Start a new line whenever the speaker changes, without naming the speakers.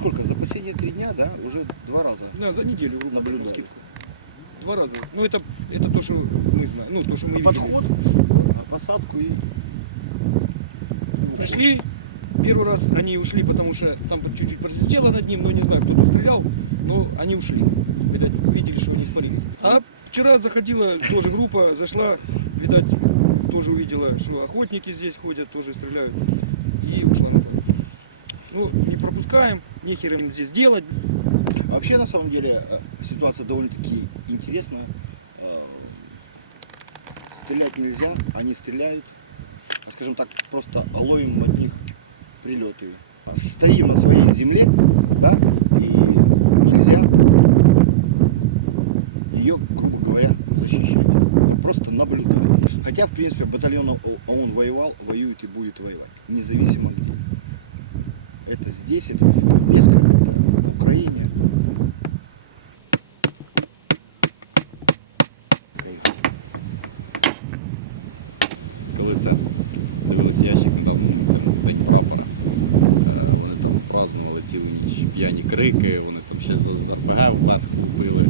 сколько, за последние три дня, да, уже два раза.
Да, за неделю, грубо говоря,
Наблюдали.
на скидку. Два раза. Ну, это, это то, что мы знаем. Ну, то, что мы видели.
Подход, а посадку и...
Пришли, первый раз они ушли, потому что там чуть-чуть просвистело над ним, но не знаю, кто-то стрелял, но они ушли. Видать, увидели, что они испарились. А вчера заходила тоже группа, зашла, видать, тоже увидела, что охотники здесь ходят, тоже стреляют, и ушла назад. Ну, не пропускаем, нехер им здесь делать.
А Вообще, на самом деле, э, ситуация довольно-таки интересная. Э, Стрелять нельзя, они стреляют. А, Скажем так, просто ловим от них прилеты. А Стоим на своей земле, да, и нельзя ее, грубо говоря, защищать. Просто наблюдаем. Хотя, в принципе, батальон ООН воевал, воюет и будет воевать. Независимо где. Это здесь, это в Бесках, это на Украине.
Коли це дивилися ящик недавно там День прапора. е, Вони там празднували цілу ніч п'яні крики, вони там ще за, за РПГ в лад влупили.